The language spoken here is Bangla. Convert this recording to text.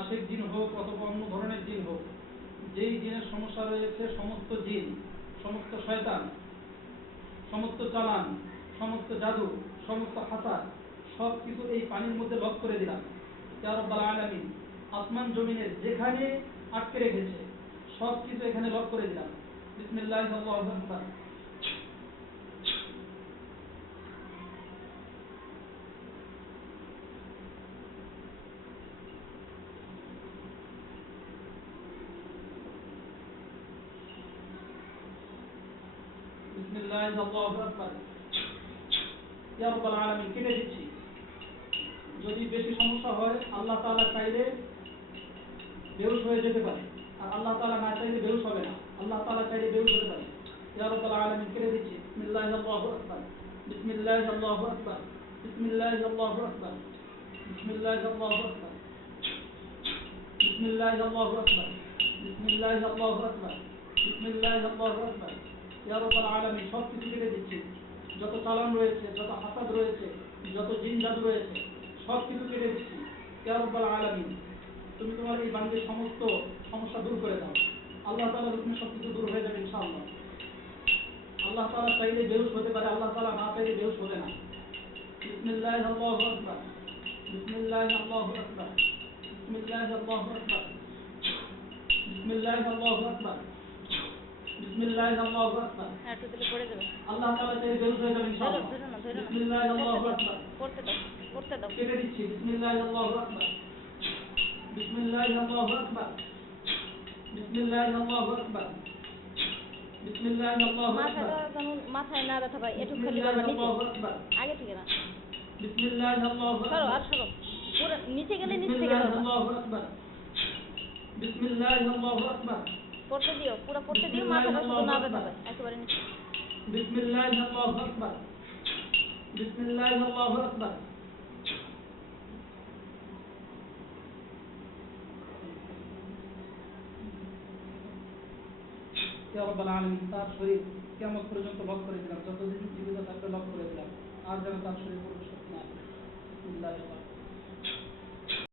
আশিক জিন হোক অথবা অন্য ধরনের জিন হোক, যেই জিনের সমস্যা রয়েছে সমস্ত জিন, সমস্ত শয়তান, সমস্ত চালান, সমস্ত জাদু, সমস্ত হাসাদ সব কিছু এই পানির মধ্যে লক করে দিলাম। ইয়া রাব্বাল আলামিন, আসমান জমিনের যেখানে আটকে রেখেছে সব কিছু এখানে লক করে দিলাম। বিসমিল্লাহ, আল্লাহু আকবার। বিসমিল্লাহ, আল্লাহু আকবার। ইয়া রাব্বাল আলামিন, কেটে দিচ্ছি। যদি বেশি সমস্যা হয় আল্লাহ তাআলা চাইলে বেহুশ হয়ে যেতে পারে, আর আল্লাহ তাআলা না চাইলে বেহুশ হবে না। আল্লাহ তাআলা চাইলে বেহুশ হতে পারে। ইয়া রাব্বাল আলামিন, কেটে দিচ্ছি। বিসমিল্লাহ, আল্লাহু আকবার। বিসমিল্লাহ, আল্লাহু আকবার। বিসমিল্লাহ, আল্লাহু আকবার। বিসমিল্লাহ, আল্লাহু আকবার। বিসমিল্লাহ, আল্লাহু আকবার। বিসমিল্লাহ, আল্লাহু আকবার। বিসমিল্লাহ, আল্লাহু আকবার। ইয়া রাব্বাল আলামিন, সব কিছু কেটে দিচ্ছি। যত চালান রয়েছে, যত হাসাদ রয়েছে, যত জিন জাদু রয়েছে সব কিছু কেটে দিচ্ছি। ইয়া রাব্বাল আলামিন, তুমি তোমার এই বান্দির সমস্ত সমস্যা দূর করে দাও। আল্লাহ তাআলার হুকুমে সব কিছু দূর হয়ে যাবে ইনশাআল্লাহ। আল্লাহ তাআলা চাইলে বেহুশ হতে পারে, আল্লাহ তাআলা না চাইলে বেহুশ হবে না। বিসমিল্লাহ, আল্লাহু আকবার। বিসমিল্লাহ, আল্লাহু আকবার। বিসমিল্লাহ, আল্লাহু আকবার। বিসমিল্লাহ, আল্লাহু আকবার। বিসমিল্লাহ, আল্লাহু আকবার। একটু দিলে পড়ে যাবে। আল্লাহ তাআলা চাইলে বেহুশ হয়ে যাবে ইনশাআল্লাহ। ধরো না, ধরো না। বিসমিল্লাহ, আল্লাহু আকবার। করতে দাও, করতে দাও। কেটে দিচ্ছি। বিসমিল্লাহ, আল্লাহু আকবার। বিসমিল্লাহ, আল্লাহু আকবার। বিসমিল্লাহ, আল্লাহু আকবার। বিসমিল্লাহ, আল্লাহু আকবার। মাথাটা যেন মাথায় না ব্যথা পায়, একটু খালি বিসমিল্লাহ, করবা নিচে, আল্লাহু আকবার। আগে থেকে না। বিসমিল্লাহ, আল্লাহু সরো আকবার। আর সরো, পুরো নিচে গেলে নিচ থেকে বিসমিল্লাহ, ধরবা। আল্লাহু আকবার। বিসমিল্লাহ, আল্লাহু আকবার। পড়তে দিও, পুরো পড়তে দিও, বিসমিল্লাহ, মাথাটা শুধু আল্লাহু না ব্যথা আকবার। পায়, একেবারে নিচে। বিসমিল্লাহ, আল্লাহু আকবার। বিসমিল্লাহ, আল্লাহু আকবার। ইয়া রাব্বাল আলামিন, তার শরীর কিয়ামত পর্যন্ত লক করে দিলাম, যতদিন জীবিত থাকবে লক করে দিলাম, আর যেন তার শরীর প্রবেশ করতে না পারে। বিসমিল্লাহির রহমানির রহিম।